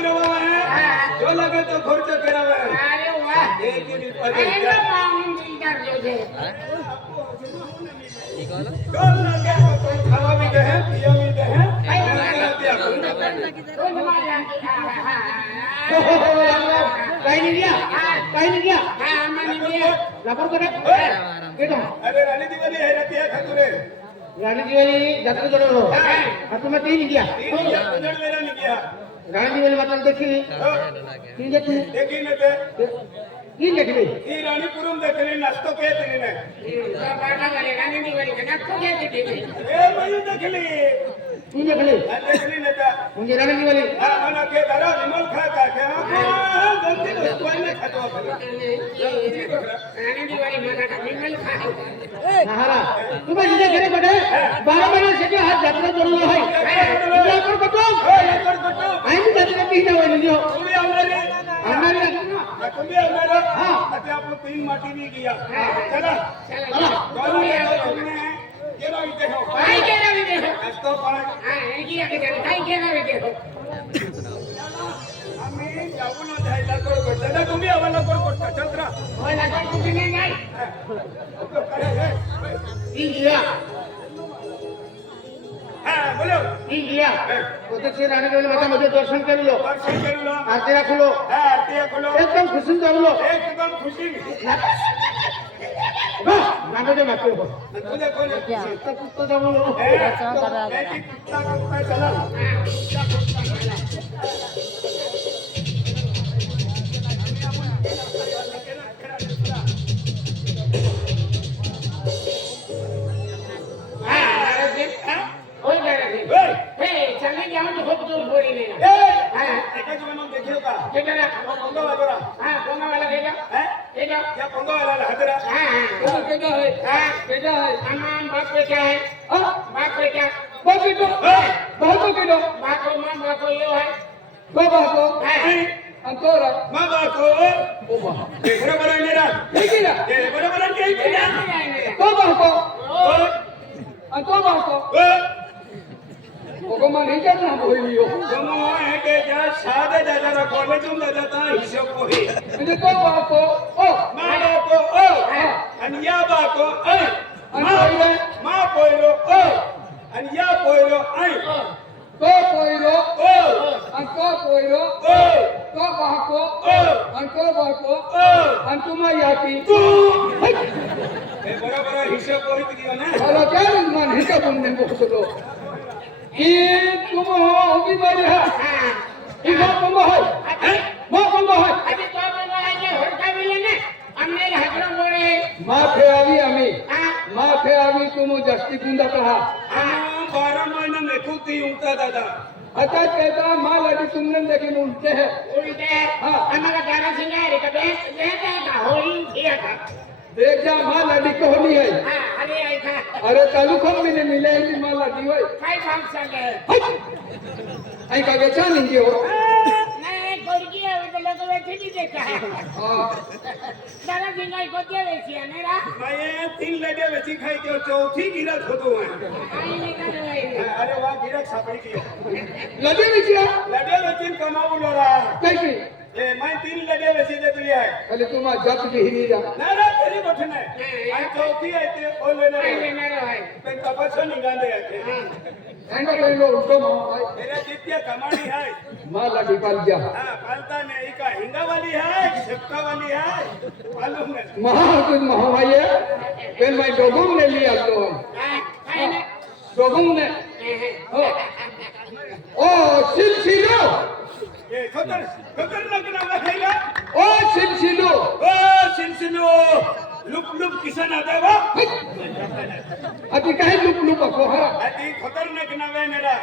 गिरवा है जो लगे तो खर्च करावा है अरे वाह एक ही अरे मामून दिलदार जो है कल लगे तो कोई खावा भी दे पिया भी दे काही नाही दिया काही नाही दिया हाँ मैंने दिया लापर करे केटो अरे रानी दिवाली है रतिया खातुरे रानी दिवाली जत्रा जरो हां तुम्हें तीन दिया तीन या पुनर मेरा नहीं किया रानी दिवाली मतलब देखी तीन देखी देखी न ते तीन देखी ई रानीपुरम देखले नाश्तो के तने ने बाटा वाले गाने नहीं वाले गाना तो क्या देते ए मैं देखली तीन देखली देखली न ता मुझे रानी दिवाली हां मना के दारा विमल खा का के गलती को कोई नहीं खातो गाने नहीं वाली मजा का निकल खा हारा तुम्हें जिसे घरे बैठे 12 महीने से हाथ जत्रा जरो है लापर कटो आई भी जत्रा की ना होने दियो तुम्ही हमारे हमारे तुम्ही हमारे हां अच्छा आप तीन माटी भी किया चला चलो तुमने केरा भी देखो भाई के ना भी देखो नाश्तो पाए हां ये आगे चल भाई के ना भी देखो आम्ही जाऊ ना जायला कोण करता तुम्ही आम्हाला कोण करता चंद्रा हो लगा कुछ नहीं नहीं इंडिया हां बोलो इंडिया तो से रानी दिवाली माता मुझे दर्शन कर लो दर्शन करू लो आरती रख लो हां आरती खोलो एकदम खुशी कर लो एकदम खुशी बस नाना जो मात्र हो तुझे कोण तो कुत्ता जाऊ लो कुत्ता चला हो गया हे चलने जाओ तो खूब दूर बोली लेना हां एका जीवनात देखियो का के करा पंगा वाला हां कोंगा वाला देगा है देगा या पंगा वाला हजरा हां हां के क्या है हां बेटा है अमान बाप पे क्या है हां बाप पे क्या बाप के तो बहुत के तो बाप को मां बाप को ये है बाबा को हां अंतोरा माँ बाप को ओबा बरोबर आहे मेरा ठीक है ना बरोबर आहे की बाबा को अंतोरा को ओको मन ही करना बोलियो जमो है के जा सादे दादा कॉलेज में दादा हिसाब को ही म्हणजे तो बापो ओ माँ बाप को ओ अनिया बाप को ए माँ पोइरो ओ अनिया पोइरो आई तो पोइरो ओ अंतो पोइरो ओ तो बाको ओ अंतो बाको ओ अंतुमा याती बरोबर हिसाब को ही दियो ना मला काय मन हिचा बनने बसलो की तुम हो की बड़ी है हां इधर तुम हो मां तुम हो अभी तो बाबा है जे होता मिले ने हमने हजरा बोले माथे आवी आम्ही हां माथे आवी तुम जास्ती गुंडात आहात हाँ 12 महीने में कुत्ती उठता दादा आता कहता माल अभी तुमने लेकिन उल्टे है उल्टे हमारा गाना सिंगार का देता था होली किया था देख जा माल अभी कहनी है हां अरे आई था अरे चालू खम में मिले ही माल अभी होय काय काम संगे आई का बेचा नहीं हो नहीं गोरकी है तो लोग वैसे नहीं देखा है हां दादा सिंगार को दिया वैसी है मेरा मैं 3 लड़े बेची खाई के चौथी गिरक होतो है आई निकल गई अरे वाह गिरक सापड़ी की लगे बिचिया लड़े बेची कमाऊ लोरा कैसी ये मैं 3 लड़े बेची दे दिया है अरे तुम जब भी ही नहीं जा ना ना तेरी बठन है आई चौथी है ते ओ लेने आई लेना रे भाई पे कपसो निगांदे है एंगा कोई लोग उनको भाई मेरा जित्या कमानी है माल अभी पाल जा हां पालता ने इका हिंगा वाली है छक्का वाली है मालूम है महा कुछ महावाई है फिर मैं डोगुम ने लिया तो काय ने डोगुम ने ओ सिलसिलो ये खतर लगना है ओ सिलसिलो ओ सिलसिलो लुप लुप किसन आता वा अति काही लुप लुप को हा अति खतरनाक नाव आहे मेरा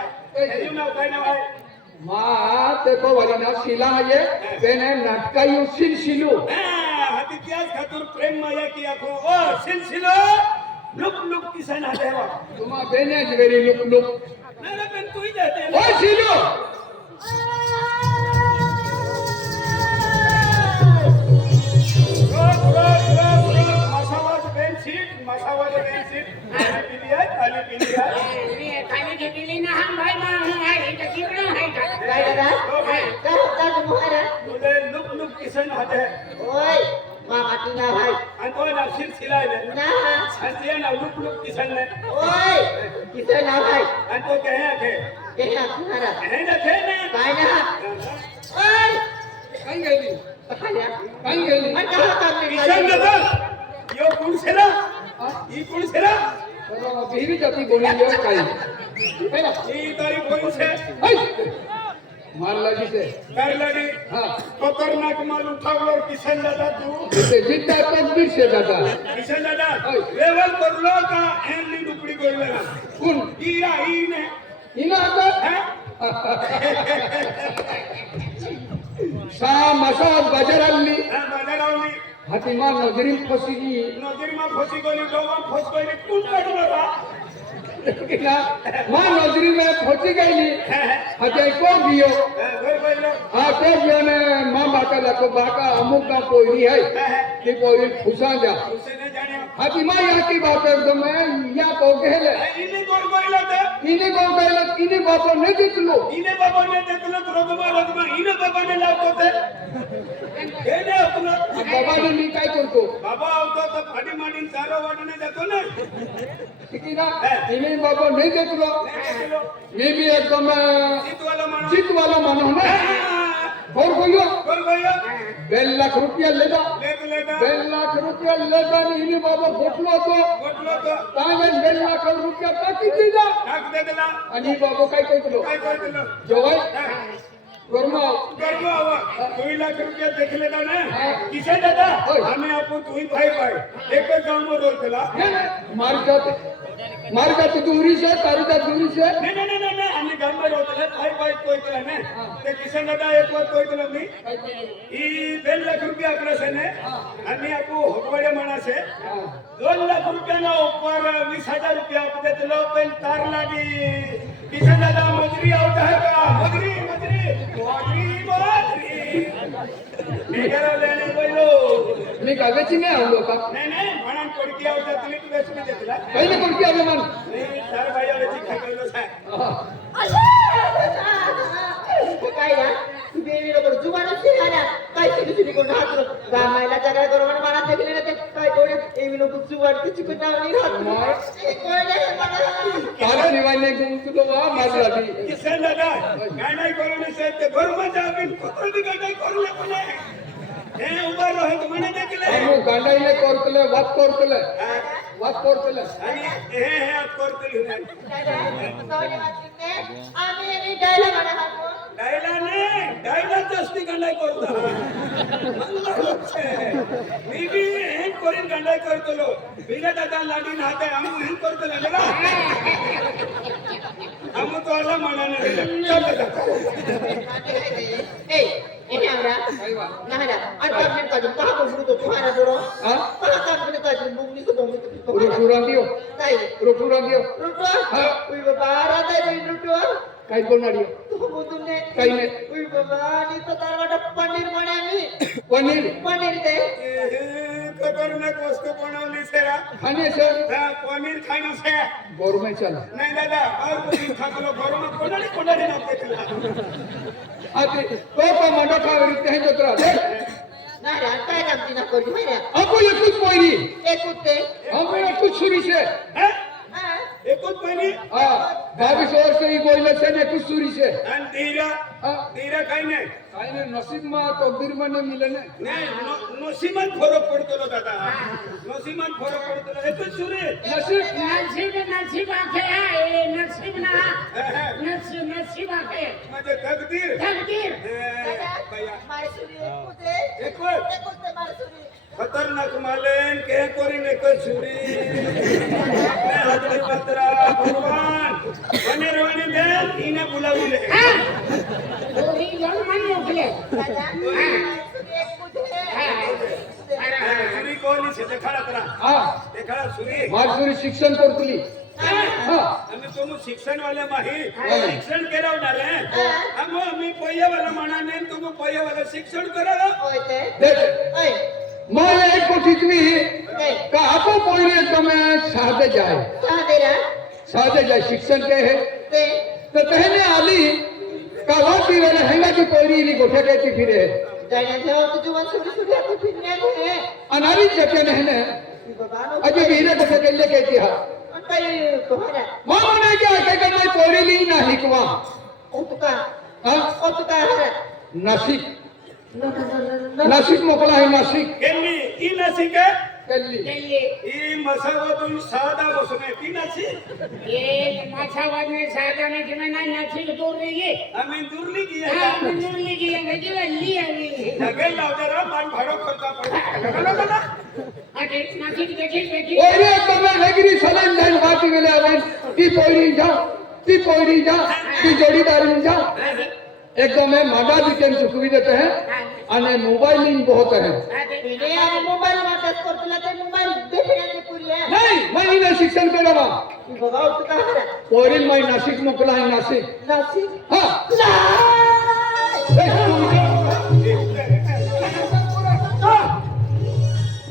यू नाव काय नाव आहे मां देखो वाली ना शिला है बेने नाटका यू सिलसिलो हाती त्याच खातर प्रेम माया की आखो ओ सिलसिलो लुप लुप किसन आता वा तुमा बेने वेरी लुप लुप मेरा पेन तू ही जाते ओ सिलो मसावाज बेनशीट खाली पिली आहे खाली घेतली ना हम भाई मां हूं आई तो कितना है काय दादा तुझे लुक लुक किसन होते ओय मामाची ना भाई आणि तो ना सिलसिला आहे ना आणि ते ना लुक लुक किसन ने ओय किसे ना भाई आणि तो कहे के के ना खाना हे ना थे ना काय ना ओय काय गेली खाल्या काय गेली मन कहा काम नहीं किसन दादा यो कोण सेरा ई कोण सेरा बिहरी जाती बोली यो काय पहिला ई तारी कोण से मार लागी से कर लगी हाँ खतरनाक माल उठावलो किसन दादा तू ते जिद्दा तकबीर से दादा किसन दादा लेवल करलो का एनली डुकडी करलो कोण ई या ई ने हिना आता हैं सहा मासा बाजार आणली बाजारावली हातीमा नजरीत फसली नजरमा फसी गली डोमा फस गली कोण काढलो का मां नजरी में फसी गई हते को दियो घर बैलो हाँ को दियो ने मां बाका लको बाका अमुक का पोरी है कि पोरी फुसा जा उसे ने जाने हाथी मां या की बात एकदम है या को कहले इने गोल गइलो ते इने को कहले इने बापो ने दितलो इने बाबा ने देखलो तो रोगमा इने बाबा ने लावतो ते केने आपलो बाबा ने मी काय करतो बाबा आवतो तो फाडी माडीन चारो वाडने जातो ना ठीक है ना इने बाबो ने दितलो देखलो मैं भी एकदम जीत वाला मानो जीत वाला मानो ना और कोइयो गोल गइलो 2 लाख रुपया लेदा लेदा 2 लाख रुपया लेदा ने इने बाबा फोटलो तो गोटलो तो ताने 2 लाख रुपया टाकी दीदा टाक देला आणि बाबो काय करतो काय करतलो जवाय गरमा गर्व आवा 2 लाख रुपया देखले का ना किसे दादा हमें आपको तू ही भाई एक गांव में रोकला मार जात दूरी से तारी जात दूरी से नहीं हमें गांव में रोकला भाई कोई कला ने ते किसे दादा एक बार कोई कला नहीं ई 2 लाख रुपया आपला से ने हमें आपको होकवाडे माना से 2 लाख रुपया ना ऊपर 20,000 रुपया आप दे लो पेन तार लागी किसे दादा मजरी आवता है का मजरी मेघरा लेने बोलो मी कागची नाही आवलो का नहीं म्हणून कोडकी आवता तुली तू वेच में देखला काही नाही कोणती आवलो मन नहीं तार भाई वेची खाकलो सा काय ना देवी लोक जुवान शिराना काय सिरी कोण हात गामायला जगा गरवण मला देखले ना ते काय कोण देवी लोक जुवान किती कोण नाही राहत कोण मला तार शिवायने गुंतलो वा मारलाती किसे दादा गाणा करून से ते घर में जाबिन कुत्र भी गाणा करले कोने हे उभा रहत मने देखले हम गांडाईले करतले वात करतले आणि हे आप करतले आम्ही डायला म्हणा डायला जास्ती गाणा करता मी भी हे करीन गाणा करतलो बिना दादा लाडीन हाते आम्ही हे करतले ना आम्ही तो आला म्हणाने ए ini ada nah ada ada men kajun kah bulu tu tuhan ada dulu हां kalau kan punya kajun bulu itu bulu itu रुटुरा दियो kai रुटुरा दियो rutua ui baba ada dari rutua काय बोलणार tu butuh ne काही नाही ui baba ni to tar ada paneer mana ni paneer paneer deh खतरनाक वस्तू बनवली सेरा खाने से पनीर खाणं से गोरमे चला नाही दादा और पनीर खातो घरून कोणाला नाते तुला आते तो का मंडा खावरी कहीं जत्रा दे nah ada काय काम tina kau mana आपको ये कुछ कोई ekute हमने कुछ सुरी से हैं एकच पनीर हां 22 वर्ष ही गोइले से ने कुछ सुरी से आणि धीरा काही नाही काही नाही नसीब मा तकदीर मध्ये मिले ने नाही नसीबात फरक पडतो दादा नसीबात फरक पडतो एकच सुरे नसीब नसीब आखे नसीब ना नसीब आखे म्हणजे तकदीर तकदीर भैया मारे सुरी ekute एकच ekute मारे सुरी खतरनाक मालेन के कोरी ने को छुरी मैं हजरी पत्रा भगवान बने रवने दे इने बुलावले ओही जन मन मोकले छुरी कोणी से देखाडा तरा हां देखाडा छुरी मार सुरी शिक्षण करतली हां आम्ही तो शिक्षण वाले माही शिक्षण केलावणार आहे आम्ही पहिया वाला म्हणा नाही तुम्ही पहिया वाला शिक्षण करा ओते देख ओय मैं एक कोठीतवी का आपो पोइरे तमे साधे जाए शिक्षण के है ते तो कहने आली का वाती रे हेंगा की पोइरी इली गोठ्या काय फिरे जाण्याच्या जुवान सुरी सुरी आता फिरण्याचे अनारी चक्के नहने बाबा अजय वीरे तसे केले कहती हा काही तुम्हाला मामा ने क्या काय काय पोरीली ना हिकवा ओ तुका हा ओ तुका हरा नाशिक नाशिक मोकळा आहे नाशिक गेली ती नाशिक आहे कल्ली दिल्ली ही मसावातून साधा बसून आहे ती नाशिक एक माछावाद में सादा ने कि मैं ना नासिक दूर रही है आम्ही दुर्ली की हां आहे मैं दूर ली की है कि ली है लगेल लावणारा मान भाडो खर्चा पडतो अरे नासिक देखी ओरे तुम्हें नगरी सलन जाइन बात गेले आवन ती पोरी जा ती जोडीदारी जा एकदम है मादा विकेंड चुकवी देते हैं आणि मोबाइलिंग बहुत है तिने आणि मोबाईल वाटत करतला ते मोबाईल देखण्याची पुरी आहे नहीं मैं इन्हें शिक्षण केलं बा बाबा ओ तुका हरा पोरील मैं नाशिक मोकला आहे नाशिक नाशिक हा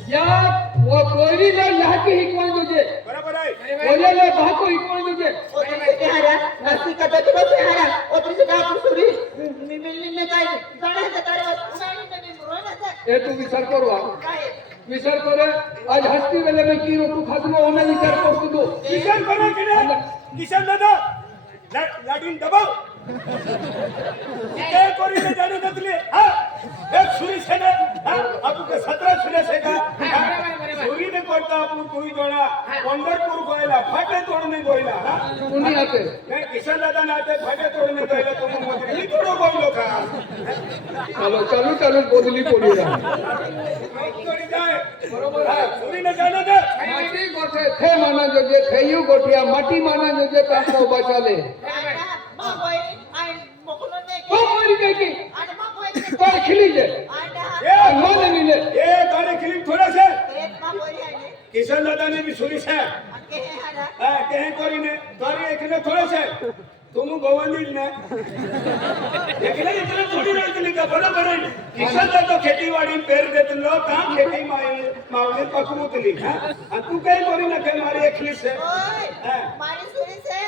या वो पोरीला लहाकी हिकवण तुझे बरोबर आहे पोरीला भाको हिकवण तुझे ओ तुका हरा नाशिक का तो से हरा ओ तुझे का सुरी मी मिलने काय जाण्याचा तारे उन्हाळी नवीन रोनाचा ए तू विचार करू हा. काय विचार करे आज हस्ती वेले में की रोटू खासलो होना विचार करतो तू किशन करा की नाही किशन दादा लाडीन दबाव काय कोरी ने जाणू दतले हा एक सुरी से ना आपू के 17 सुरे से का सुरी ने कोणता आपू कोई जोडा पंढरपूर गोयला फाटे तोडणे गोयला हा कुणी आते नाही किशन दादा नाते फाटे तोडणे गोयला तुम्ही मोदी मी तोडो गोयलो का चालू चालू बोलली पोरी तोडी जाय बरोबर आहे सुरी ने जाणू दे माटी गोठे थे माना जोजे थेयू गोठिया माटी माना जोजे ताको बचाले मा होय आई मोकलो ने तो पोरी काय की आणि मा होय काय खिली जे आडा मन मिले ये तारे खिली थोड़ा से एक मा होय आहे किशन दादा ने भी सुरी से के हरा हाँ कहीं कोरी ने तारे एक ने थोड़ा से तुम गोवंदी ने एकले इतने थोड़ी रहती लिखा बरोबर है किशन दादा खेतीवाड़ी पेर देते लो काम खेती मावले पकड़ूतली हां तू कहीं कोरी ना कहीं मारी एकली से ओय हाँ मारी सुरी से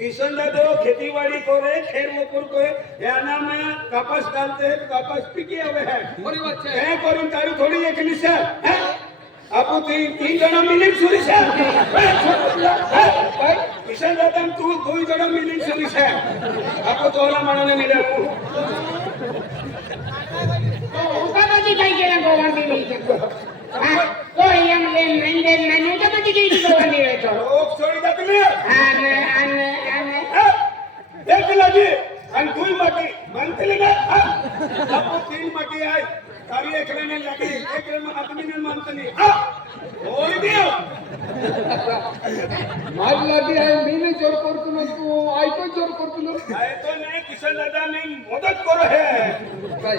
किशन दादा खेतीवाड़ी करे खेर मुकुर को याना में कपास डालते हैं कपास पिके हुए हैं पोरी बच्चे कहीं कोरी तारी थोड़ी एकली से हैं आपको तीन जना मिलिंग सुरी से किशन दादा तू दो जना मिलिंग सुरी से आपको तोला मानने मिले उसका बच्ची काय केला गोवान दिली हां तो यम लेन मेंडेन नाही तो बच्ची की गोवान दिली तो लोग छोड़ी जाते हैं आने देख लगी आणि दुई माटी बनतली ना आपको तीन माटी आहे तारी एकले ने लगी एकले में आदमी ने मानतली होई दियो मार लागी आहे मी ने जोर करतो तू ऐको जोर करतो आहे तो नाही किशन दादा ने मदद करो है काय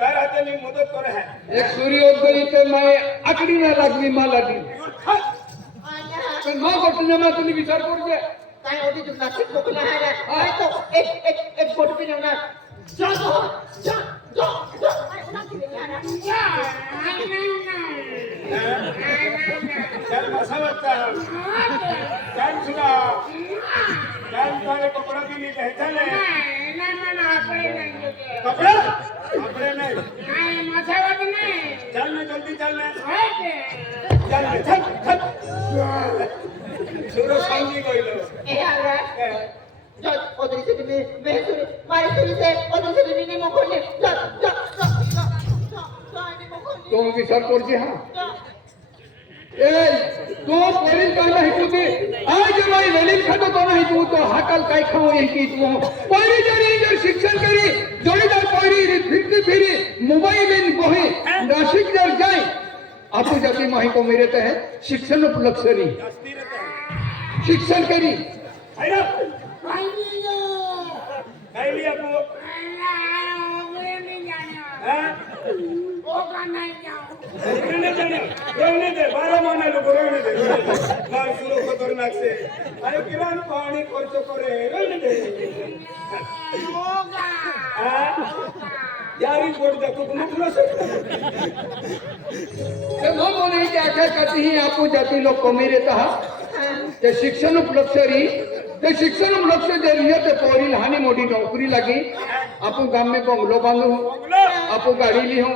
तार हाथे ने मदद करो है एक सूर्योदय ते मैं आकडी ना लागली मला दी आडा पण मा गोठने मा तुम्ही विचार करू दे काय होती तू नाशिक मोकला हरा काय तो एक बोट पे नेवणार जा आई उना की हरा चल मसावता चल सुना चल तारे कपड़ा की नहीं है चले कपड़ा कपड़े नहीं चल ना जल्दी चल ना चल सूरज सांगी गइलो ए हरा जा ओदरी से मैं सुरी मारी सुरी से ओदरी से ने मोकोले जा ने मोकोले तो विचार करते हा ए तो पोरील काला हितू दे आज माई वेलील खातो तो नाही तू तो हाकाल काय खाऊ की तू पोरी जर शिक्षण करी जोडीदार पोरी फिरी मोबाइल इन कोहे नाशिक जर जाए आपको जाती माही को मेरे तह शिक्षण उपलक्षरी जास्ती रहता है शिक्षण करी है ना काय लिया आपको हां रहने दे 12 महीना लोग रहने दे मार शुरू खतरनाक से अरे किरान पानी खर्च करे रहने दे यारी बोट देखो तुम मुखला से ते नो कोणी की आख्या कातीही आपू जाती लोक कमी रहता ते शिक्षण उपलक्षरी ते शिक्षण उपलक्ष जे रिये ते पोरील हानी मोठी नोकरी लागी आपू गाम में बंगलो बांधू हूँ बंगलो आपू गाड़ी ली हूँ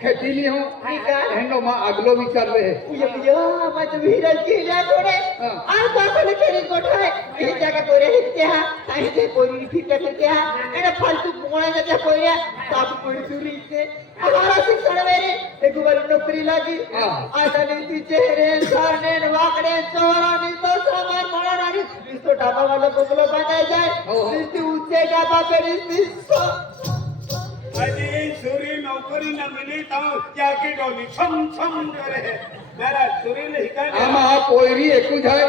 खेती ली हूँ ठीक आहे. हेंडो माँ अगलो विचार रहे उया माझं विहिरात गेल्या कोणे हा. आज बापाला खेळी गोठाय हे जागा पोरे हिटते हा आणि ते पोरी फिरते फिरते हा आणि फालतू कोणाच्या त्या पोऱ्या ताप पोरी चुरी इथे हमारा शिक्षण मेरे एक बार नौकरी लगी हा. आता नीती चेहरे सारने वाकडे चोरानी तो सामान म्हणा आणि तो डाबा वाला बंगलो बांधायचा हो, हो. ती ऊंचे डाबा करी अजी सूरी नौकरी न मिली तो क्या की डोली छम छम करे मेरा सूरी ने हिका आमा पोयरी एकू जाय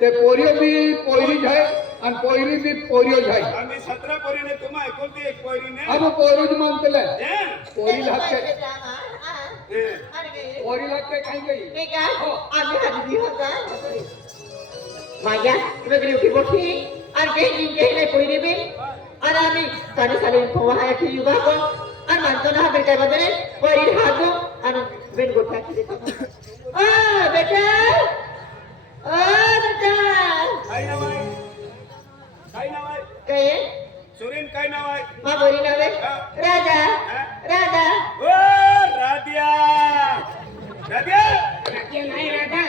ते पोरियो भी पोयरी जाय आणि पोयरी भी पोरियो जाय आम्ही 17 पोरीने तुम्हा एकुलती एक पोरीने अब पोयरोज मानतले हे? पोरी लागते हे. पोरी लागते काही काही नाही का आम्ही हल्ली होता माझ्या वेगळी होती मोठी आणि काही नाही पहिली बी आणि आम्ही साडे पोहा की युगा पण आणि माणसं ना बेटा काय बदले पहिली हातो आणि बेन गोठा की देतो बेटा बेटा काय नाव आहे काय नाव आहे काय सुरीन काय नाव आहे मा बोली नव्हे राधा राधा ओ राधिया राधिया राखी नाही राधा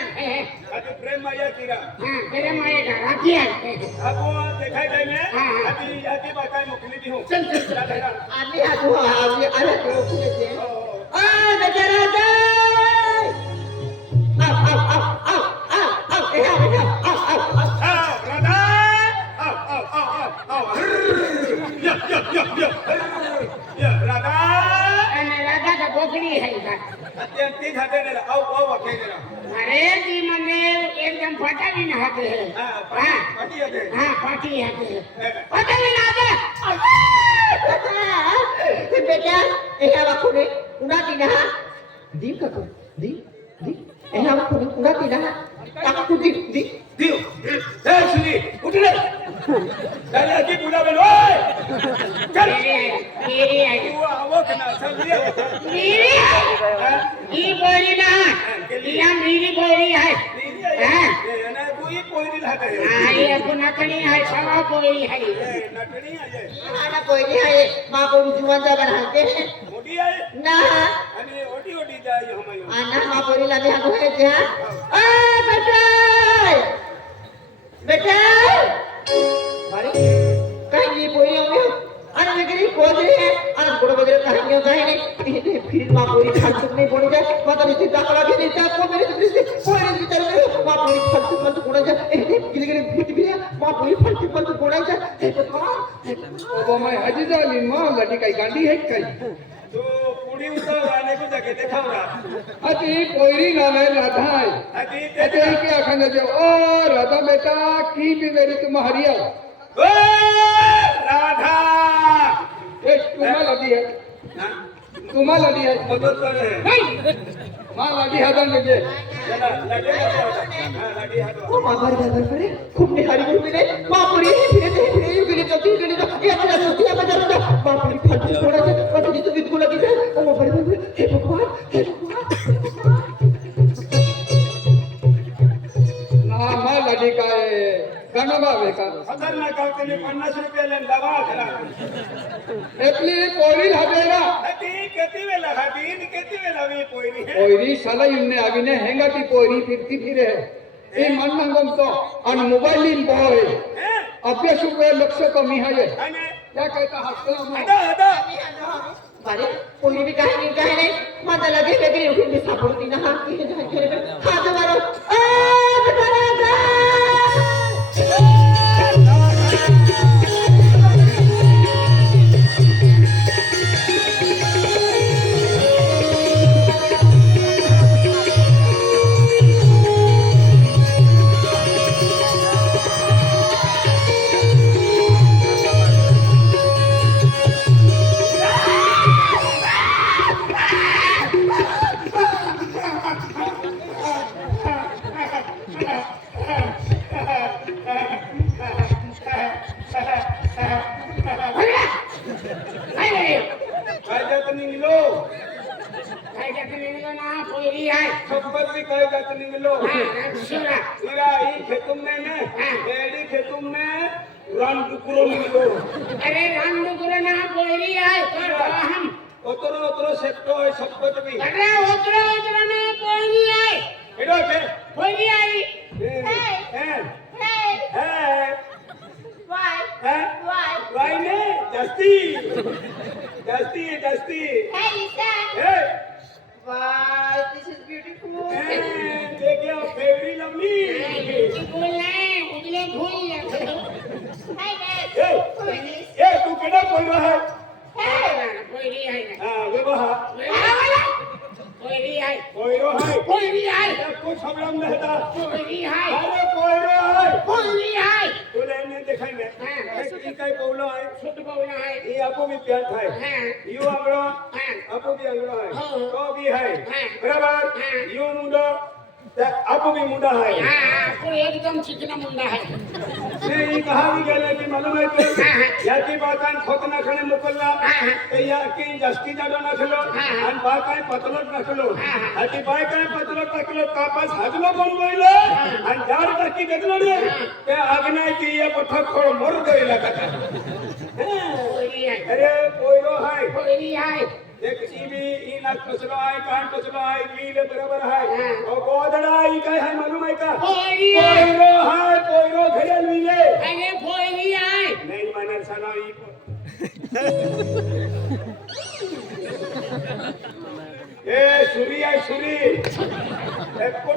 आधी प्रेम माया किरा प्रेम आहे का राखी आहे आपो देखाय जाय ने हाँ, हाँ. आधी यादी बाकाय मोकली दी हूं चल चल चल आम्ही हातो आम्ही आला तो फुले हो, हो. बेटा राधा ए बेटा आओ राधा आओ या राधा आणि राधा का बोकडी आहे का अत्यंत ती घाटे ने आओ आओ वाके जरा अरे ती म्हणजे एकदम फटावी ना हाते हां हाँ. पाटी येते हा पाठी हाते हे. फटावी ना हाते बेटा एहा बाकुने उन्हाती ना दी काकू दी एहा बाकुने उन्हाती ना काकू दी दियो ए सुनी उठ रे चल की बुला बेल ओए चल मेरी आहे तू आवक ना समझिए मेरी आहे ही बोली ना या मेरी बोली आहे ये ना कोई पोरी लाते हा ये पुनाकणी आहे सवा बोली आहे ए नटणी आहे आना कोई नहीं है मां को जुवांजा बनाते हैं मोठी आहे ना आणि ओटी ओटी जाय हमायो आना मां बोली ला बिहा है क्या बेटा बेटा अरे कहीं बोली हमें अरे लेकिन खोज रही है अरे बड़े वगैरह कहानियां नहीं फिर मां बोली फालतू नहीं बोली जाए पता नहीं चिंता करा भी नहीं था को मेरे दृष्टि कोई विचार में मां बोली फालतू मत बोला जाए गिले फिट भी है मां बोली फालतू मत बोला जाए वो मैं हजी जाली माँ लड़ी काही गांडी है काही तो पुडी उतर आने को जगह देखाव रा अति पोयरी नाम है राधा है आधी कहते हैं कि अखंड जो ओ राधा बेटा की भी मेरी तुम्हारी है ओ राधा एक तुम्हारा लगी है ना तुम्हारा लगी है मदद कर रहे हैं नहीं माँ लगी है दन मुझे चला लगे हां लगे हाथ ओ मां बार करे खूब निहारी घूमी ने मां पूरी फिरे गिले तो ये बजा तो मां पूरी फालतू छोड़ा से पता नहीं तो बिल्कुल लगी है ओ बार हे भगवान ना माँ लगी का गणवा बेका खतरनाक आवते 50 रुपये ले दवा खरा एतली पोरी हवेरा आधी किती वेळा हादी किती वेळा मी पोरी है पोरी साला युने आविने हेंगा ती पोरी फिरती फिरे ये मन मंगम तो अन मोबाइल इन बोय हैं अभ्यास पे लक्ष कमी है ये आणि क्या कहता हंसता हूँ आदा आदा अरे कोई भी कहे नहीं माता लगे बेकरी उठी भी सापड़ती ना हाथ की जहां खेले हाथ मारो बेटा राजा काय जात निघलो काय जाती निघलो ना पोरी आहे खबर भी काय जात निघलो हा शिवरा तेरा ई खेतुम में ने एडी खेतुम में रान कुकुरो मिलो अरे रामडुकुरो ना पोरी आहे तो हम ओतरो ओतरो सेक्टो है सबको भी अरे ओतरो ना पोरी आहे एडो के पोरी आहे हैं Hey, why? हैं Why? वाईने जास्ती जास्ती Hey, listen. A Wow, this is beautiful. देखिए फेवरी लम्बी फूल नाही उजले फूल Hey, Dad. A Who is this? ए तू केडा कोई है पोरी आहे हां वे बहा पोरी आहे कोईरो है पोरी आहे कुछ हमरम रहता पोरी आहे अरे कोईरो है पोरी आहे तुले ने देखाई ने की काय बोलो है छोट बोल आहे ये आपो भी प्यार था हां यू आंगड़ो हां आपो भी आंगड़ो है हाँ। तो भी है हाँ। बराबर हाँ। यू मुंडो आपो भी मुंडा है हां तो एकदम चिकना मुंडा आहे ये कहा भी गेले की मालूम है तो हाँ। याची बाकान खोत नाखणे मोकलला हाँ। ते या की जास्ती जाडो नाखलो हाँ। आणि बाकाय पतलट नाखलो हाँ। आणि बाकाय पतलट टाकलो कापास हाजलो बन गइलो आणि झाड टाकी देखलो रे ते आगनाय की ये पठा खोड मर गइला का पोरी आहे अरे कोयरो है पोरी आहे एक सीबी ई नाक कसलो आहे कान कसलो आहे लीले बरोबर आहे हाँ। और गोदडा ई काय है मालूम है का पोरी आहे कोयरो है कोयरो घरे लीले अरे पोरी आहे नहीं मानर सना ई ए सुरी आहे सुरी एक को